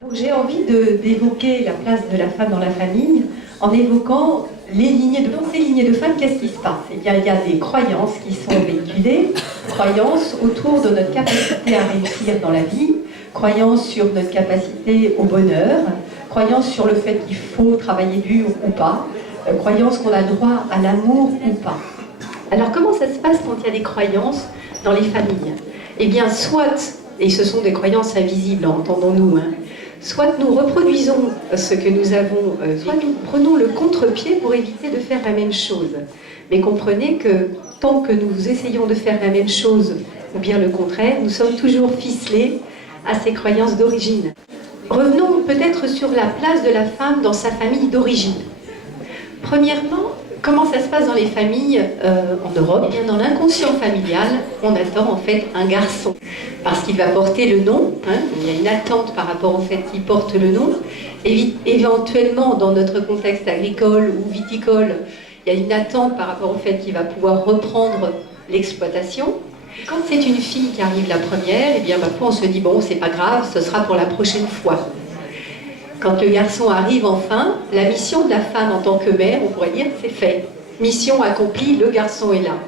Donc j'ai envie d'évoquer la place de la femme dans la famille en évoquant dans ces lignées de femmes, qu'est-ce qui se passe? Il y a des croyances qui sont véhiculées, croyances autour de notre capacité à réussir dans la vie, croyances sur notre capacité au bonheur, croyances sur le fait qu'il faut travailler dur ou pas, croyances qu'on a le droit à l'amour ou pas. Alors comment ça se passe quand il y a des croyances dans les familles? Eh bien soit, et ce sont des croyances invisibles, entendons-nous, soit nous reproduisons ce que nous avons, soit nous prenons le contre-pied pour éviter de faire la même chose. Mais comprenez que tant que nous essayons de faire la même chose, ou bien le contraire, nous sommes toujours ficelés à ces croyances d'origine. Revenons peut-être sur la place de la femme dans sa famille d'origine. Premièrement, comment ça se passe dans les familles en Europe? Eh bien, dans l'inconscient familial, on attend en fait un garçon. Parce qu'il va porter le nom, il y a une attente par rapport au fait qu'il porte le nom. Et éventuellement, dans notre contexte agricole ou viticole, il y a une attente par rapport au fait qu'il va pouvoir reprendre l'exploitation. Quand c'est une fille qui arrive la première, eh bien, parfois on se dit, bon, c'est pas grave, ce sera pour la prochaine fois. Quand le garçon arrive enfin, la mission de la femme en tant que mère, on pourrait dire, c'est fait. Mission accomplie, le garçon est là.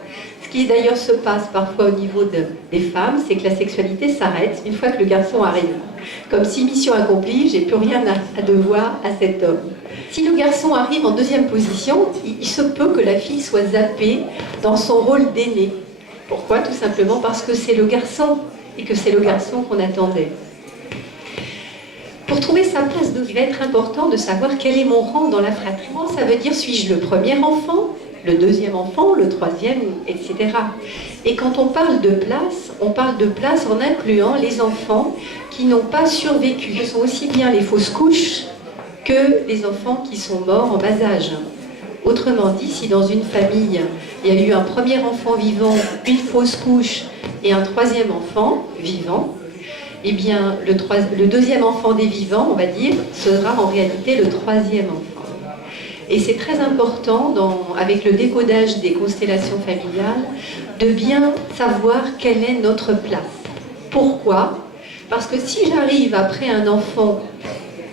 Ce qui d'ailleurs se passe parfois au niveau des femmes, c'est que la sexualité s'arrête une fois que le garçon arrive. Comme si mission accomplie, j'ai plus rien à devoir à cet homme. Si le garçon arrive en deuxième position, il se peut que la fille soit zappée dans son rôle d'aîné. Pourquoi? Tout simplement parce que c'est le garçon et que c'est le garçon qu'on attendait. Pour trouver sa place, il va être important de savoir quel est mon rang dans la fratrie. Ça veut dire, suis-je le premier enfant, le deuxième enfant, le troisième, etc. Et quand on parle de place en incluant les enfants qui n'ont pas survécu. Ce sont aussi bien les fausses couches que les enfants qui sont morts en bas âge. Autrement dit, si dans une famille, il y a eu un premier enfant vivant, une fausse couche et un troisième enfant vivant, eh bien, le deuxième enfant des vivants, on va dire, sera en réalité le troisième enfant. Et c'est très important, avec le décodage des constellations familiales, de bien savoir quelle est notre place. Pourquoi? Parce que si j'arrive après un enfant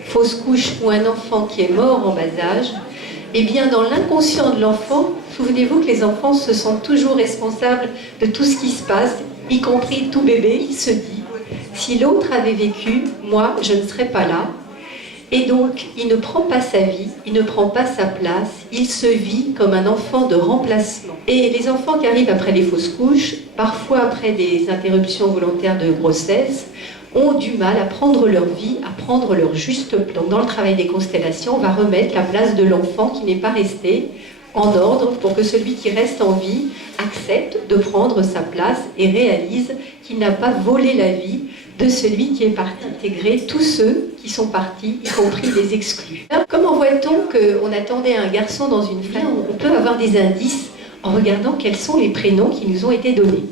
fausse couche ou un enfant qui est mort en bas âge, eh bien, dans l'inconscient de l'enfant, souvenez-vous que les enfants se sentent toujours responsables de tout ce qui se passe, y compris tout bébé, il se dit, si l'autre avait vécu, moi, je ne serais pas là. Et donc, il ne prend pas sa vie, il ne prend pas sa place, il se vit comme un enfant de remplacement. Et les enfants qui arrivent après les fausses couches, parfois après des interruptions volontaires de grossesse, ont du mal à prendre leur vie, à prendre leur juste plan. Dans le travail des constellations, on va remettre la place de l'enfant qui n'est pas resté en ordre pour que celui qui reste en vie accepte de prendre sa place et réalise qu'il n'a pas volé la vie de celui qui est parti. Intégrer tous ceux qui sont partis, y compris les exclus. Alors, comment voit-on qu'on attendait un garçon dans une famille? On peut avoir des indices en regardant quels sont les prénoms qui nous ont été donnés.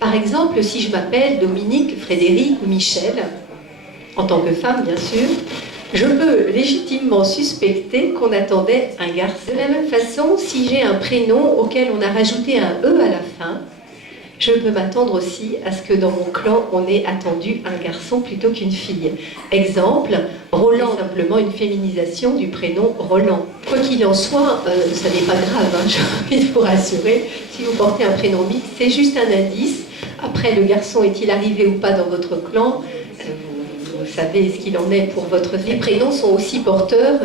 Par exemple, si je m'appelle Dominique, Frédéric ou Michel, en tant que femme bien sûr, je peux légitimement suspecter qu'on attendait un garçon. De la même façon, si j'ai un prénom auquel on a rajouté un « e » à la fin, je peux m'attendre aussi à ce que dans mon clan, on ait attendu un garçon plutôt qu'une fille. Exemple, Roland, simplement une féminisation du prénom Roland. Quoi qu'il en soit, ça n'est pas grave, j'ai envie de vous rassurer. Si vous portez un prénom mixte, c'est juste un indice. Après, le garçon est-il arrivé ou pas dans votre clan? Vous savez ce qu'il en est pour votre vie. Les prénoms sont aussi porteurs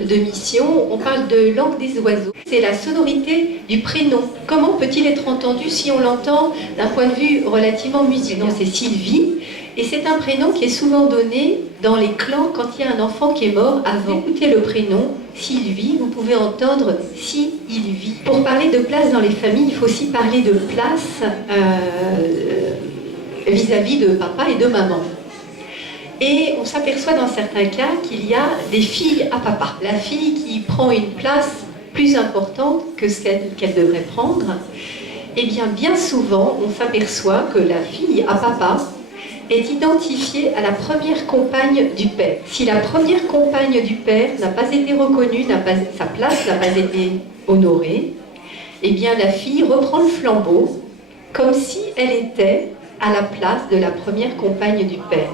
de missions. On parle de langue des oiseaux. C'est la sonorité du prénom. Comment peut-il être entendu si on l'entend d'un point de vue relativement musical? C'est Sylvie. Et c'est un prénom qui est souvent donné dans les clans quand il y a un enfant qui est mort avant. Écoutez le prénom Sylvie, vous pouvez entendre si il vit. Pour parler de place dans les familles, il faut aussi parler de place vis-à-vis de papa et de maman. Et on s'aperçoit dans certains cas qu'il y a des filles à papa. La fille qui prend une place plus importante que celle qu'elle devrait prendre, eh bien souvent, on s'aperçoit que la fille à papa est identifiée à la première compagne du père. Si la première compagne du père n'a pas été reconnue, sa place n'a pas été honorée, eh bien la fille reprend le flambeau comme si elle était à la place de la première compagne du père.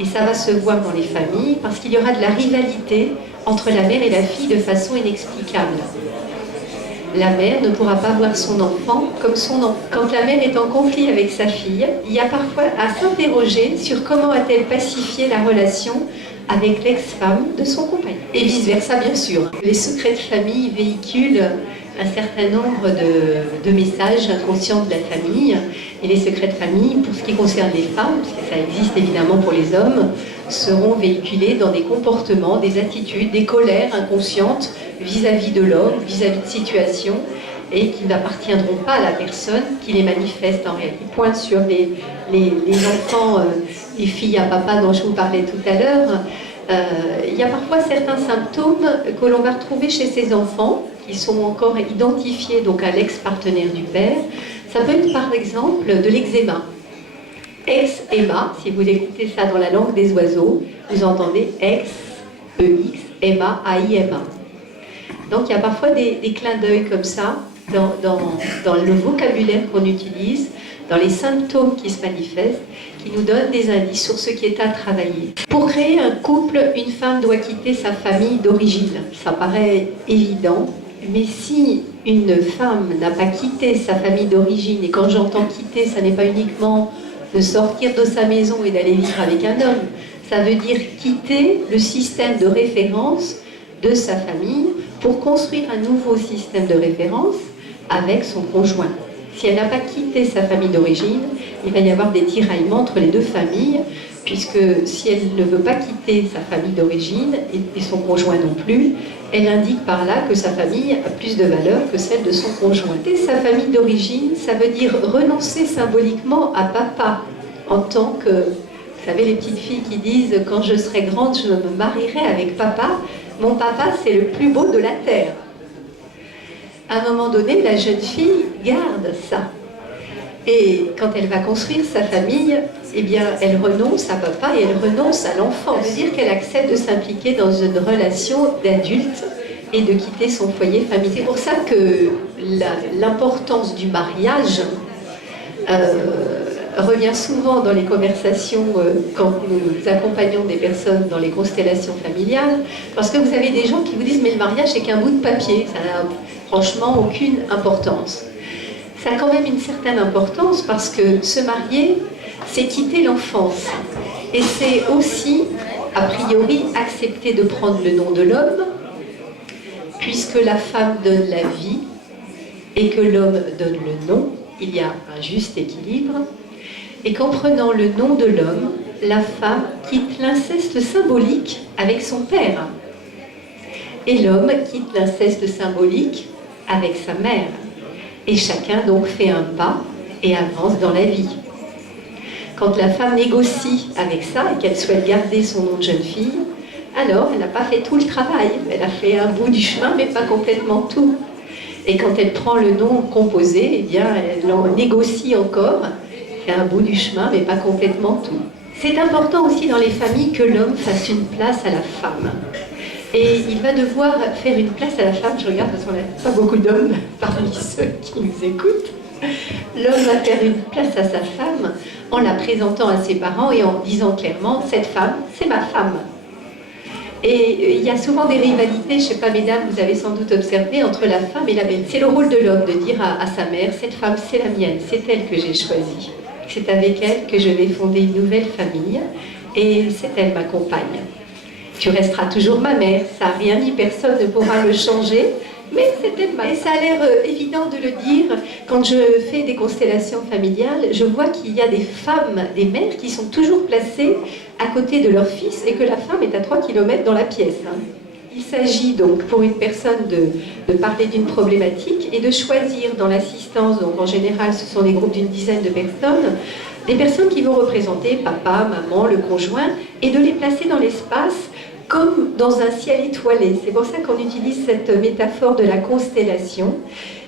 Et ça va se voir dans les familles parce qu'il y aura de la rivalité entre la mère et la fille de façon inexplicable. La mère ne pourra pas voir son enfant comme son enfant. Quand la mère est en conflit avec sa fille, il y a parfois à s'interroger sur comment a-t-elle pacifié la relation avec l'ex-femme de son compagnon. Et vice-versa, bien sûr. Les secrets de famille véhiculent un certain nombre de messages inconscients de la famille. Et les secrets de famille, pour ce qui concerne les femmes, parce que ça existe évidemment pour les hommes, seront véhiculés dans des comportements, des attitudes, des colères inconscientes vis-à-vis de l'homme, vis-à-vis de situations, et qui n'appartiendront pas à la personne qui les manifeste en réalité. Point sur les enfants, les filles à papa dont je vous parlais tout à l'heure, il y a parfois certains symptômes que l'on va retrouver chez ces enfants, qui sont encore identifiés donc à l'ex-partenaire du père. Ça peut être par exemple de l'eczéma. Ex-éma, si vous écoutez ça dans la langue des oiseaux, vous entendez ex, E-X, éma, A-I-M-A. Donc il y a parfois des clins d'œil comme ça dans le vocabulaire qu'on utilise, dans les symptômes qui se manifestent, qui nous donnent des indices sur ce qui est à travailler. Pour créer un couple, une femme doit quitter sa famille d'origine. Ça paraît évident, mais si une femme n'a pas quitté sa famille d'origine, et quand j'entends quitter, ça n'est pas uniquement de sortir de sa maison et d'aller vivre avec un homme, ça veut dire quitter le système de référence de sa famille pour construire un nouveau système de référence avec son conjoint. Si elle n'a pas quitté sa famille d'origine, il va y avoir des tiraillements entre les deux familles, puisque si elle ne veut pas quitter sa famille d'origine et son conjoint non plus, elle indique par là que sa famille a plus de valeur que celle de son conjoint. Quitter sa famille d'origine, ça veut dire renoncer symboliquement à papa en tant que, vous savez, les petites filles qui disent « quand je serai grande, je me marierai avec papa ». Mon papa, c'est le plus beau de la terre. À un moment donné, la jeune fille garde ça. Et quand elle va construire sa famille, eh bien, elle renonce à papa et elle renonce à l'enfant. Ça veut dire qu'elle accepte de s'impliquer dans une relation d'adulte et de quitter son foyer familial. C'est pour ça que l'importance du mariage revient souvent dans les conversations quand nous accompagnons des personnes dans les constellations familiales, parce que vous avez des gens qui vous disent « mais le mariage c'est qu'un bout de papier, ça n'a franchement aucune importance ». Ça a quand même une certaine importance parce que se marier, c'est quitter l'enfance. Et c'est aussi, a priori, accepter de prendre le nom de l'homme, puisque la femme donne la vie et que l'homme donne le nom, il y a un juste équilibre. Et qu'en prenant le nom de l'homme, la femme quitte l'inceste symbolique avec son père. Et l'homme quitte l'inceste symbolique avec sa mère. Et chacun donc fait un pas et avance dans la vie. Quand la femme négocie avec ça et qu'elle souhaite garder son nom de jeune fille, alors elle n'a pas fait tout le travail. Elle a fait un bout du chemin, mais pas complètement tout. Et quand elle prend le nom composé, eh bien, elle en négocie encore, fait un bout du chemin, mais pas complètement tout. C'est important aussi dans les familles que l'homme fasse une place à la femme. Et il va devoir faire une place à la femme. Je regarde parce qu'on n'a pas beaucoup d'hommes parmi ceux qui nous écoutent. L'homme va faire une place à sa femme en la présentant à ses parents et en disant clairement « cette femme, c'est ma femme ». Et il y a souvent des rivalités, je ne sais pas mesdames, vous avez sans doute observé, entre la femme et la belle. C'est le rôle de l'homme de dire à sa mère « cette femme, c'est la mienne, c'est elle que j'ai choisie. C'est avec elle que je vais fonder une nouvelle famille et c'est elle ma compagne. Tu resteras toujours ma mère, ça rien ni personne ne pourra le changer, mais c'est elle ma mère. » Et ça a l'air évident de le dire. Quand je fais des constellations familiales, je vois qu'il y a des femmes, des mères qui sont toujours placées à côté de leur fils et que la femme est à 3 km dans la pièce. Il s'agit donc pour une personne de parler d'une problématique et de choisir dans l'assistance, donc en général ce sont des groupes d'une dizaine de personnes, des personnes qui vont représenter papa, maman, le conjoint, et de les placer dans l'espace comme dans un ciel étoilé. C'est pour ça qu'on utilise cette métaphore de la constellation.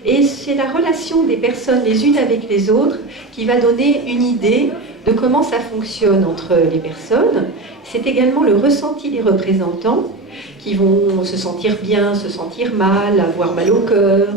Et c'est la relation des personnes les unes avec les autres qui va donner une idée de comment ça fonctionne entre les personnes. C'est également le ressenti des représentants qui vont se sentir bien, se sentir mal, avoir mal au cœur,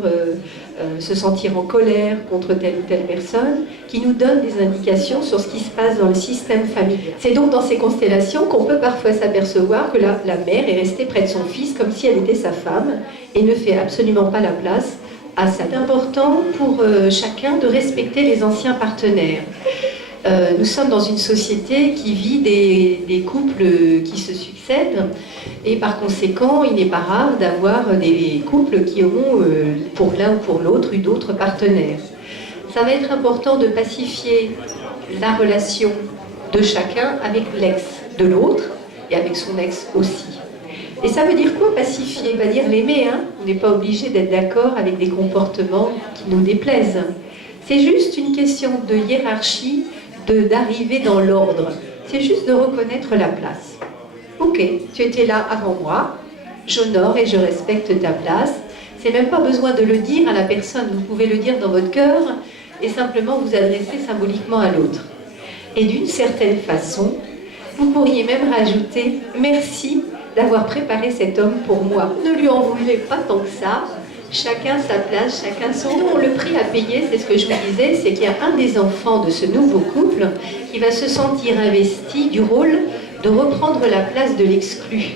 se sentir en colère contre telle ou telle personne, qui nous donne des indications sur ce qui se passe dans le système familial. C'est donc dans ces constellations qu'on peut parfois s'apercevoir que la mère est restée près de son fils comme si elle était sa femme et ne fait absolument pas la place à ça. C'est important pour chacun de respecter les anciens partenaires. Nous sommes dans une société qui vit des couples qui se succèdent et par conséquent, il n'est pas rare d'avoir des couples qui auront, pour l'un ou pour l'autre, eu d'autres partenaires. Ça va être important de pacifier la relation de chacun avec l'ex de l'autre et avec son ex aussi. Et ça veut dire quoi pacifier? Ça veut dire l'aimer, hein? On n'est pas obligé d'être d'accord avec des comportements qui nous déplaisent. C'est juste une question de hiérarchie, d'arriver dans l'ordre. C'est juste de reconnaître la place. Ok, tu étais là avant moi, j'honore et je respecte ta place. C'est même pas besoin de le dire à la personne, vous pouvez le dire dans votre cœur et simplement vous adresser symboliquement à l'autre. Et d'une certaine façon, vous pourriez même rajouter « Merci d'avoir préparé cet homme pour moi ». Ne lui en voulez pas tant que ça. Chacun sa place, chacun son rôle. Le prix à payer, c'est ce que je vous disais, c'est qu'il y a un des enfants de ce nouveau couple qui va se sentir investi du rôle de reprendre la place de l'exclu.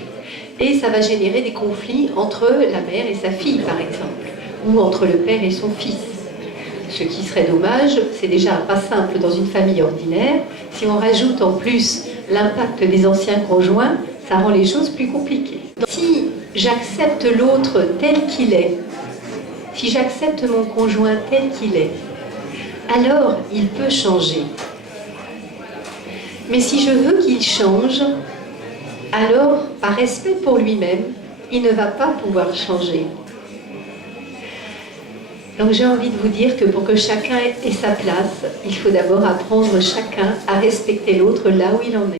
Et ça va générer des conflits entre la mère et sa fille, par exemple, ou entre le père et son fils. Ce qui serait dommage, c'est déjà pas simple dans une famille ordinaire. Si on rajoute en plus l'impact des anciens conjoints, ça rend les choses plus compliquées. Si j'accepte l'autre tel qu'il est, si j'accepte mon conjoint tel qu'il est, alors il peut changer. Mais si je veux qu'il change, alors, par respect pour lui-même, il ne va pas pouvoir changer. Donc j'ai envie de vous dire que pour que chacun ait sa place, il faut d'abord apprendre chacun à respecter l'autre là où il en est.